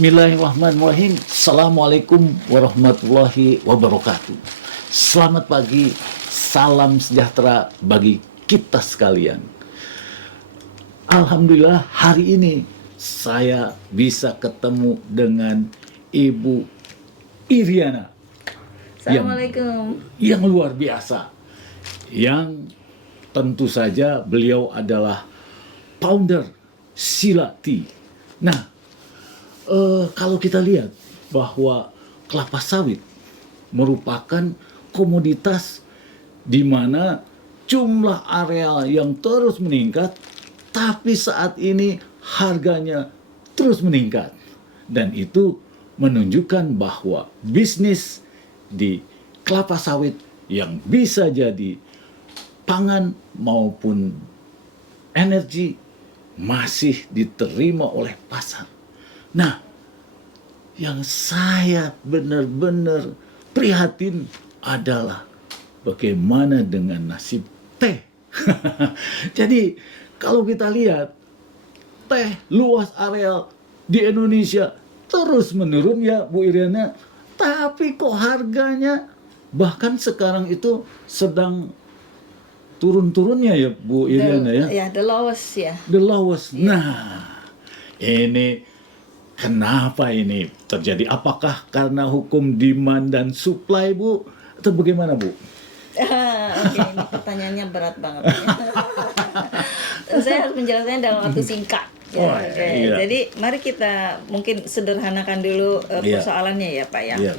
Bismillahirrahmanirrahim. Assalamualaikum warahmatullahi wabarakatuh. Selamat pagi, salam sejahtera bagi kita sekalian. Alhamdulillah hari ini saya bisa ketemu dengan Ibu Iriana. Assalamualaikum. Yang luar biasa. Yang tentu saja beliau adalah founder Sila Tea. Nah, kalau kita lihat bahwa kelapa sawit merupakan komoditas di mana jumlah areal yang terus meningkat, tapi saat ini harganya terus meningkat. Dan itu menunjukkan bahwa bisnis di kelapa sawit yang bisa jadi pangan maupun energi masih diterima oleh pasar. Nah, yang saya benar-benar prihatin adalah bagaimana dengan nasib teh. Jadi, kalau kita lihat, teh luas areal di Indonesia terus menurun ya Bu Iriana, tapi kok harganya bahkan sekarang itu sedang turun-turunnya ya Bu Iriana ya? Ya, the lowest ya. The lowest. Nah, ini kenapa ini terjadi? Apakah karena hukum demand dan supply, Bu? Atau bagaimana, Bu? Oke, ini pertanyaannya berat banget. Saya harus menjelaskannya dalam waktu singkat. Ya, oke. Iya. Jadi mari kita mungkin sederhanakan dulu persoalannya ya Pak ya. Iya.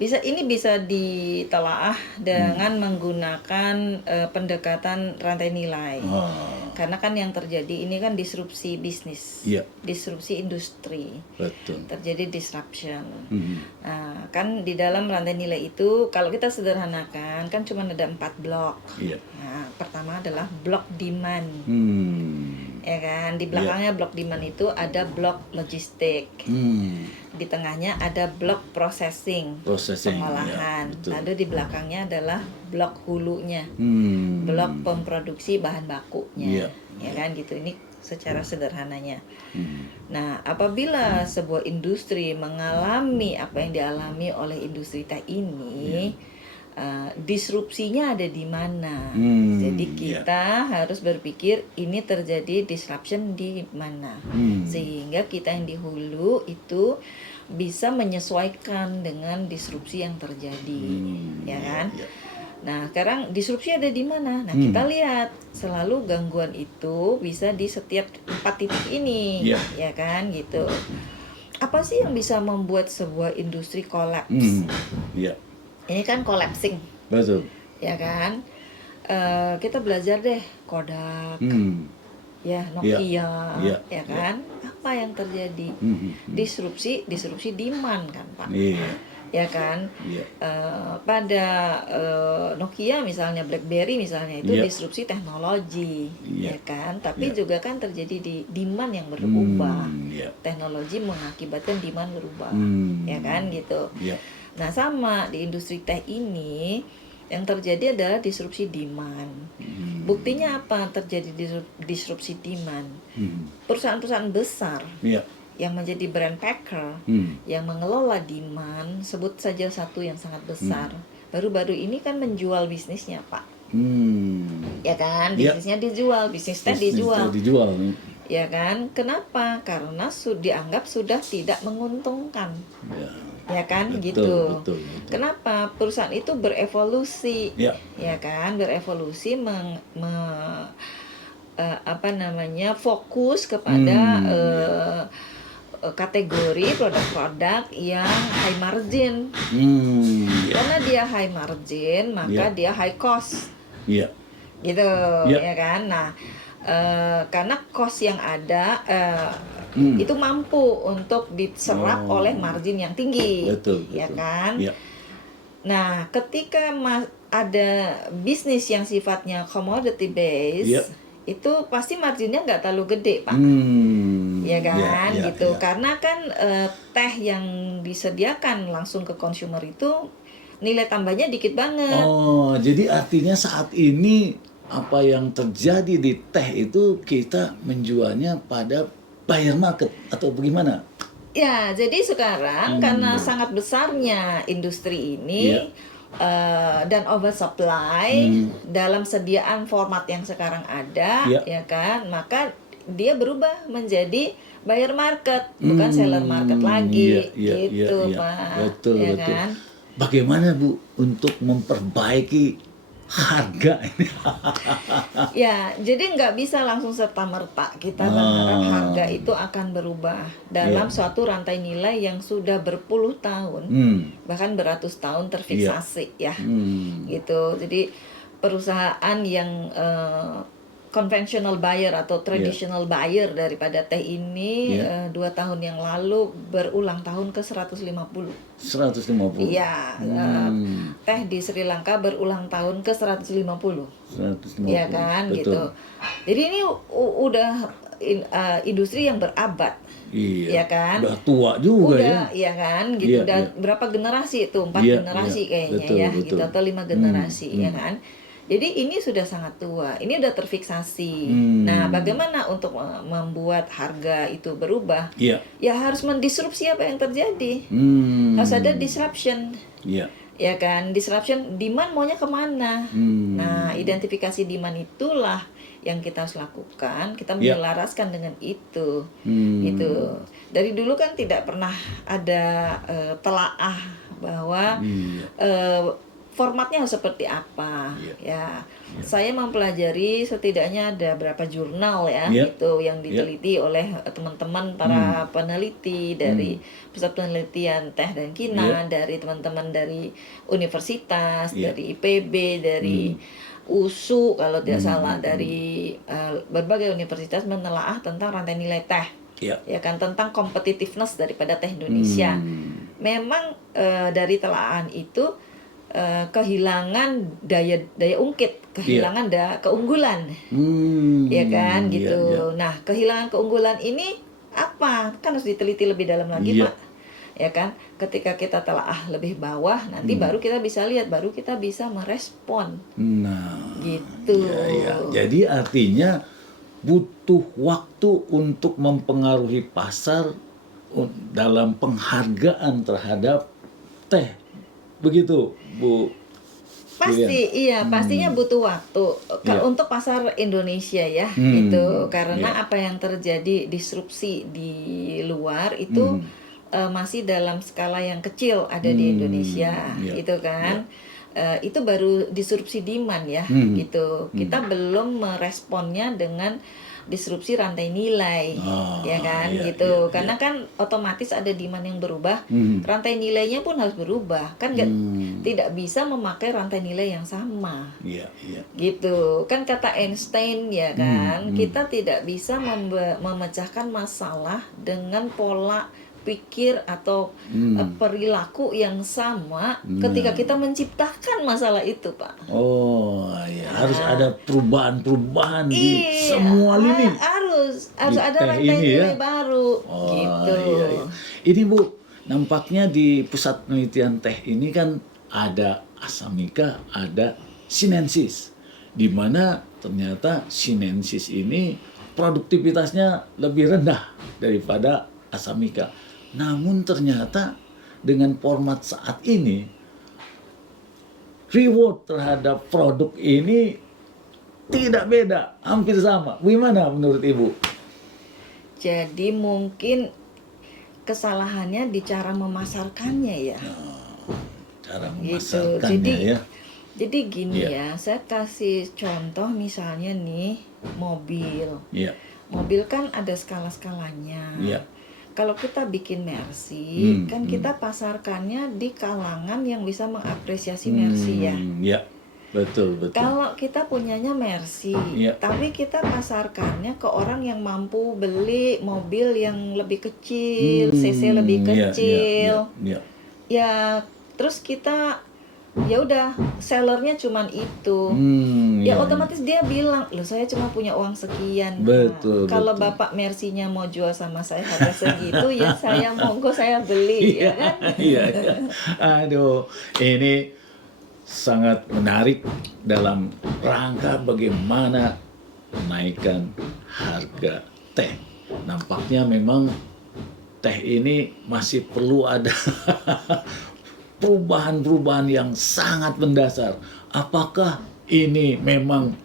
Ini bisa ditelaah dengan menggunakan pendekatan rantai nilai. Karena kan yang terjadi ini kan disrupsi bisnis, Iya. disrupsi industri, Betul. terjadi disruption. Nah, kan di dalam rantai nilai itu kalau kita sederhanakan kan cuma ada 4 blok. Iya. Nah, pertama adalah blok demand. Ya kan, di belakangnya blok demand itu ada blok logistik. Di tengahnya ada blok processing, pengolahan. Ya, betul. Lalu di belakangnya adalah blok hulunya, blok pemproduksi bahan bakunya. Ya kan gitu. Ini secara sederhananya. Nah, apabila sebuah industri mengalami apa yang dialami oleh industri teh ini, disrupsinya ada di mana? Jadi kita harus berpikir ini terjadi disruption di mana, sehingga kita yang di hulu itu bisa menyesuaikan dengan disrupsi yang terjadi, ya kan? Nah, sekarang disrupsi ada di mana? Nah, kita lihat selalu gangguan itu bisa di setiap 4 titik ini, ya kan gitu. Apa sih yang bisa membuat sebuah industri kolaps? Ini kan collapsing, Betul. ya kan? Kita belajar deh Kodak, ya Nokia, ya kan? Apa yang terjadi? Disrupsi demand kan Pak? Ya kan? Pada Nokia misalnya, BlackBerry misalnya itu disrupsi teknologi, ya kan? Tapi juga kan terjadi di demand yang berubah. Teknologi mengakibatkan demand berubah, ya kan gitu. Nah, sama di industri teh ini yang terjadi adalah disrupsi demand. Buktinya apa terjadi disrupsi demand? Perusahaan-perusahaan besar yang menjadi brand packer, yang mengelola demand, sebut saja satu yang sangat besar. Baru-baru ini kan menjual bisnisnya Pak. Ya kan, bisnisnya dijual, bisnis teh dijual. Ya kan, kenapa? Karena dianggap sudah tidak menguntungkan. Ya kan, betul. Kenapa? Perusahaan itu berevolusi, ya kan, berevolusi fokus kepada kategori produk-produk yang high margin. Karena dia high margin, maka dia high cost. Gitu, ya kan. Nah, karena cost yang ada itu mampu untuk diserap oleh margin yang tinggi, ya kan. Nah, ketika ada bisnis yang sifatnya commodity base, itu pasti marginnya nggak terlalu gede Pak, ya kan gitu. Karena kan teh yang disediakan langsung ke consumer itu nilai tambahnya dikit banget. Oh, jadi artinya saat ini apa yang terjadi di teh itu kita menjualnya pada buyer market atau bagaimana? Ya, jadi sekarang karena sangat besarnya industri ini Iya. dan oversupply dalam sediaan format yang sekarang ada, Iya. ya kan, maka dia berubah menjadi buyer market, bukan seller market lagi, gitu, Pak. Betul, Ya betul. kan? Bagaimana Bu untuk memperbaiki harga ini? Ya, jadi nggak bisa langsung serta-merta kita berharap harga itu akan berubah dalam suatu rantai nilai yang sudah berpuluh tahun, bahkan beratus tahun terfiksasi ya, gitu. Jadi perusahaan yang conventional buyer atau traditional buyer daripada teh ini 2 tahun yang lalu berulang tahun ke 150. 150. Iya, teh di Sri Lanka berulang tahun ke 150. 150. Ya kan, Betul. gitu. Jadi ini udah industri yang berabad. Iya. Ya kan? Udah tua juga Udah, ya. ya kan, gitu. Iya, Dan iya. berapa generasi itu? 4 Iya, generasi iya. kayaknya Betul, ya, betul. gitu, atau 5 generasi, ya kan? Jadi ini sudah sangat tua. Ini udah terfiksasi. Nah, bagaimana untuk membuat harga itu berubah? Iya. Ya harus mendisrupsi apa yang terjadi. Harus ada disruption. Iya. Ya kan, disruption, demand maunya kemana? Nah, identifikasi demand itulah yang kita harus lakukan. Kita menyelaraskan dengan itu, gitu. Dari dulu kan tidak pernah ada telaah bahwa formatnya harus seperti apa. Ya, saya mempelajari setidaknya ada berapa jurnal ya, itu yang diteliti oleh teman-teman para peneliti dari Pusat Penelitian Teh dan Kina, dari teman-teman dari universitas, dari IPB, dari USU kalau tidak salah, dari berbagai universitas menelaah tentang rantai nilai teh. Ya kan, tentang competitiveness daripada teh Indonesia. Memang dari telaahan itu kehilangan daya ungkit, kehilangan keunggulan, ya kan, gitu. Nah, kehilangan keunggulan ini apa? Kan harus diteliti lebih dalam lagi, Pak. Ya kan, ketika kita telaah lebih bawah, nanti baru kita bisa lihat, baru kita bisa merespon. Nah, gitu. Ya. Jadi artinya butuh waktu untuk mempengaruhi pasar dalam penghargaan terhadap teh. Begitu, Bu. Pasti, iya, pastinya butuh waktu untuk pasar Indonesia ya, gitu. Karena apa yang terjadi disrupsi di luar itu masih dalam skala yang kecil ada di Indonesia, gitu kan. Itu baru disrupsi demand ya, gitu. Kita belum meresponnya dengan disrupsi rantai nilai, ya kan, gitu. Karena kan otomatis ada demand yang berubah, rantai nilainya pun harus berubah, kan tidak bisa memakai rantai nilai yang sama, gitu. Kan kata Einstein ya kan, kita tidak bisa memecahkan masalah dengan pola pikir atau perilaku yang sama ketika kita menciptakan masalah itu, Pak. Oh, ya, harus ada perubahan-perubahan di semua lini. Harus ada rantai nilai baru, gitu. Iya. Ini Bu, nampaknya di Pusat Penelitian Teh ini kan ada Asamika, ada Sinensis, di mana ternyata Sinensis ini produktivitasnya lebih rendah daripada Asamika. Namun ternyata dengan format saat ini, reward terhadap produk ini tidak beda, hampir sama. Bagaimana menurut Ibu? Jadi mungkin kesalahannya di cara memasarkannya ya. Cara memasarkannya gitu. ya. Jadi gini ya, saya kasih contoh misalnya nih mobil. Mobil kan ada skala-skalanya. Kalau kita bikin Mercy, kan kita pasarkannya di kalangan yang bisa mengapresiasi Mercy ya. Betul. Kalau kita punyanya Mercy, tapi kita pasarkannya ke orang yang mampu beli mobil yang lebih kecil, cc lebih kecil. Ya, terus kita ya udah sellernya cuman itu. Otomatis dia bilang, loh saya cuma punya uang sekian. Kalau Bapak Mercy-nya mau jual sama saya harga segitu, ya saya monggo saya beli, ya kan? Aduh, ini sangat menarik dalam rangka bagaimana menaikkan harga teh. nampaknya memang teh ini masih perlu ada perubahan-perubahan yang sangat mendasar. Apakah ini memang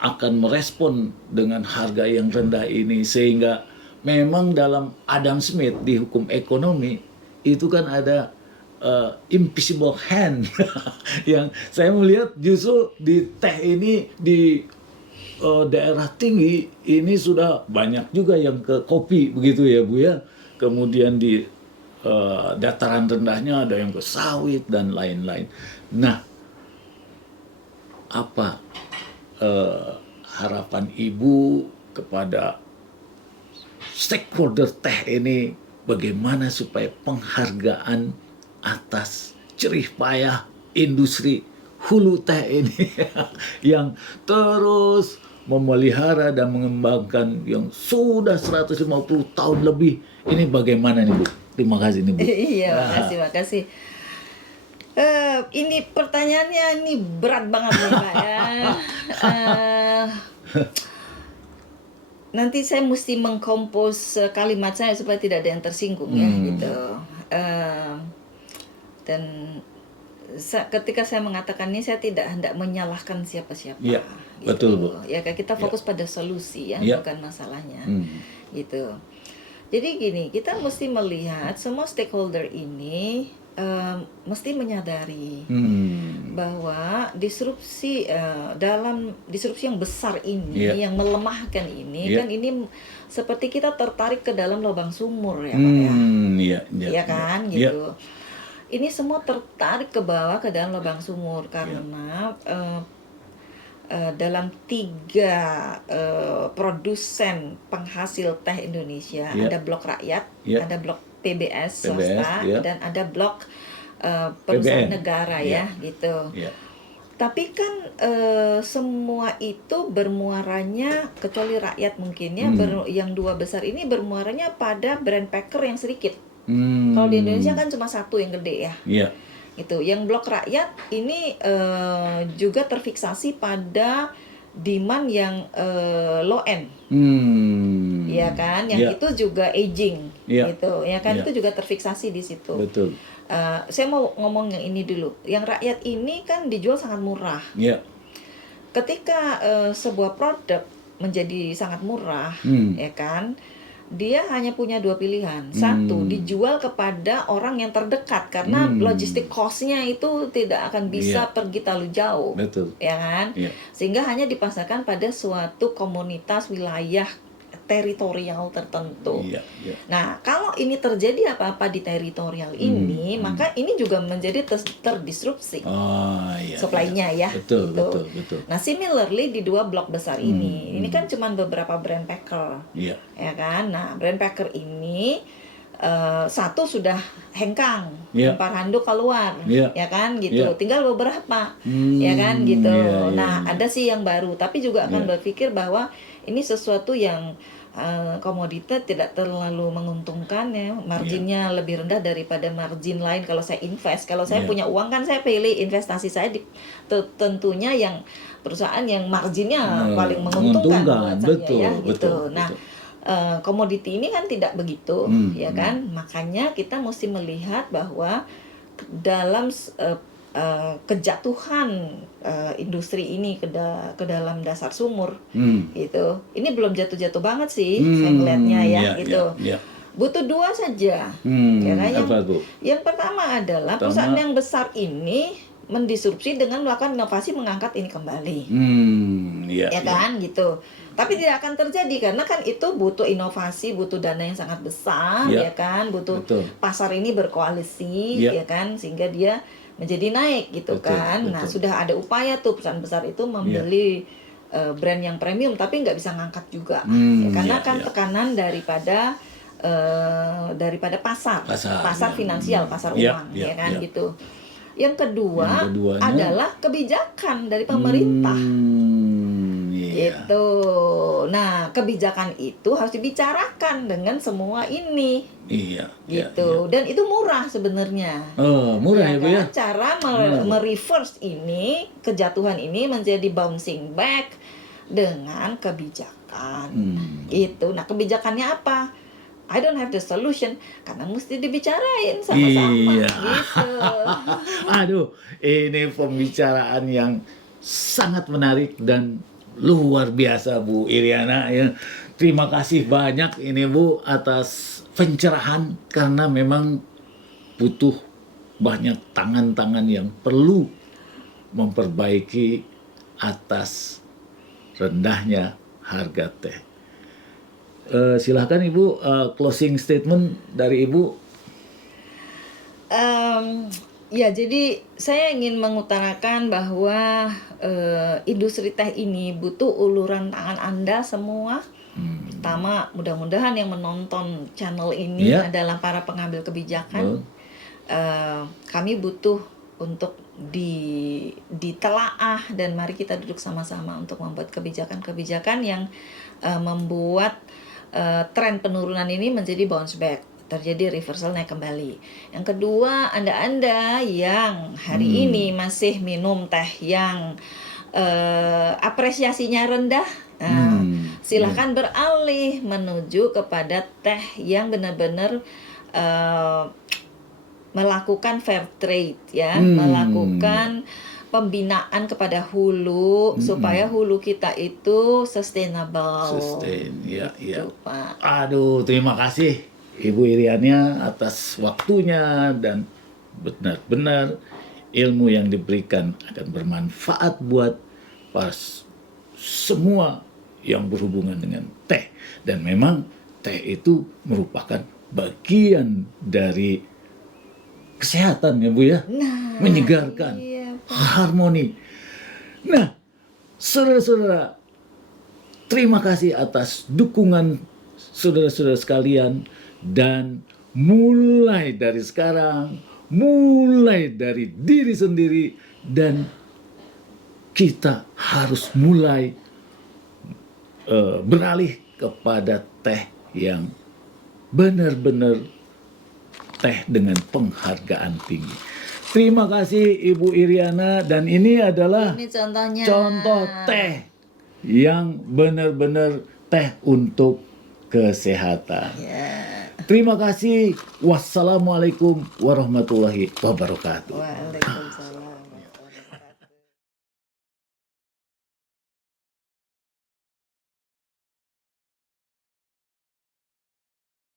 akan merespon dengan harga yang rendah ini, sehingga memang dalam Adam Smith di hukum ekonomi itu kan ada invisible hand yang saya melihat justru di teh ini di daerah tinggi ini sudah banyak juga yang ke kopi begitu ya Bu ya. Kemudian di dataran rendahnya ada yang ke sawit dan lain-lain. Nah, apa harapan Ibu kepada stakeholder teh ini, bagaimana supaya penghargaan atas jerih payah industri hulu teh ini yang terus memelihara dan mengembangkan yang sudah 150 tahun lebih ini bagaimana nih Bu? Terima kasih nih Bu. Iya, makasih. Ini pertanyaannya ini berat banget nih Pak ya. Nanti saya mesti mengkompos kalimat saya supaya tidak ada yang tersinggung ya gitu. Dan ketika saya mengatakan ini, saya tidak hendak menyalahkan siapa-siapa. Iya, gitu. betul Bu. Ya kita fokus pada solusi ya, bukan masalahnya. Gitu. Jadi gini, kita mesti melihat semua stakeholder ini mesti menyadari bahwa disrupsi dalam disrupsi yang besar ini, yang melemahkan ini, kan ini seperti kita tertarik ke dalam lubang sumur ya Pak ya. Iya kan gitu. Ini semua tertarik ke bawah ke dalam lubang sumur karena dalam 3 produsen penghasil teh Indonesia, ada Blok Rakyat, ada Blok PBS swasta, dan ada Blok perusahaan PBN. Negara ya gitu. Tapi kan semua itu bermuaranya, kecuali rakyat mungkin ya, yang 2 besar ini bermuaranya pada brand packer yang sedikit. Kalau di Indonesia kan cuma 1 yang gede ya. Itu yang Blok Rakyat ini juga terfiksasi pada demand yang low end. Ya kan, yang itu juga aging gitu. Ya kan, itu juga terfiksasi di situ. Betul. Saya mau ngomong yang ini dulu. Yang rakyat ini kan dijual sangat murah. Ketika sebuah produk menjadi sangat murah, ya kan, dia hanya punya 2 pilihan. 1, dijual kepada orang yang terdekat karena logistik cost-nya itu tidak akan bisa pergi terlalu jauh. Betul. Ya kan? Sehingga hanya dipasarkan pada suatu komunitas wilayah teritorial tertentu. Nah, kalau ini terjadi apa-apa di teritorial ini, maka ini juga menjadi terdisrupsi supply-nya ya. Betul, gitu. betul. Nah, similarly di 2 blok besar ini kan cuma beberapa brand packer, ya kan. Nah, brand packer ini 1 sudah hengkang, lempar handuk keluar, ya kan gitu. Tinggal beberapa, ya kan gitu. Nah, ada sih yang baru, tapi juga akan berpikir bahwa ini sesuatu yang komoditas tidak terlalu menguntungkan ya, marginnya lebih rendah daripada margin lain kalau saya invest. Kalau saya punya uang kan saya pilih investasi saya tentunya yang perusahaan yang marginnya paling menguntungkan buat saya ya gitu. Nah, komoditi ini kan tidak begitu, ya kan. Makanya kita mesti melihat bahwa dalam kejatuhan industri ini ke dalam dasar sumur gitu. Ini belum jatuh-jatuh banget sih saya melihatnya ya gitu. Butuh 2 saja. Karena yang pertama adalah perusahaan yang besar ini mendisrupsi dengan melakukan inovasi, mengangkat ini kembali. Ya kan gitu. Tapi tidak akan terjadi karena kan itu butuh inovasi, butuh dana yang sangat besar, ya kan, butuh pasar ini berkoalisi, ya kan, sehingga dia menjadi naik gitu kan. Nah, sudah ada upaya tuh perusahaan besar itu membeli brand yang premium, tapi nggak bisa ngangkat juga, karena kan tekanan daripada pasar finansial, pasar uang, ya kan gitu. Yang kedua adalah kebijakan dari pemerintah. Gitu. Nah, kebijakan itu harus dibicarakan dengan semua ini. Gitu. Dan itu murah sebenarnya. Murah ya Bu ya. Cara mereverse ini, kejatuhan ini menjadi bouncing back dengan kebijakan. kebijakan. Itu. Nah, kebijakannya apa? I don't have the solution karena mesti dibicarain sama-sama gitu. Aduh, ini pembicaraan yang sangat menarik dan luar biasa Bu Iriana ya. Terima kasih banyak ini Bu atas pencerahan karena memang butuh banyak tangan-tangan yang perlu memperbaiki atas rendahnya harga teh. Silahkan Ibu closing statement dari Ibu. Ya, jadi saya ingin mengutarakan bahwa industri teh ini butuh uluran tangan Anda semua. Pertama, mudah-mudahan yang menonton channel ini adalah para pengambil kebijakan. Kami butuh untuk ditelaah dan mari kita duduk sama-sama untuk membuat kebijakan-kebijakan yang membuat tren penurunan ini menjadi bounce back, terjadi reversal naik kembali. Yang kedua, Anda yang hari ini masih minum teh yang apresiasinya rendah, silahkan beralih menuju kepada teh yang benar-benar melakukan fair trade ya, melakukan pembinaan kepada hulu supaya hulu kita itu sustainable. Ya, gitu, Pak. Aduh, terima kasih Ibu Iriana atas waktunya dan benar-benar ilmu yang diberikan akan bermanfaat buat semua yang berhubungan dengan teh. Dan memang teh itu merupakan bagian dari kesehatan ya Bu ya. Nah, menyegarkan, harmoni. Nah, saudara-saudara, terima kasih atas dukungan saudara-saudara sekalian dan mulai dari sekarang, mulai dari diri sendiri dan kita harus mulai beralih kepada teh yang benar-benar teh dengan penghargaan tinggi. Terima kasih Ibu Iriana dan ini adalah contoh teh yang benar-benar teh untuk kesehatan. Terima kasih. Wassalamualaikum warahmatullahi wabarakatuh.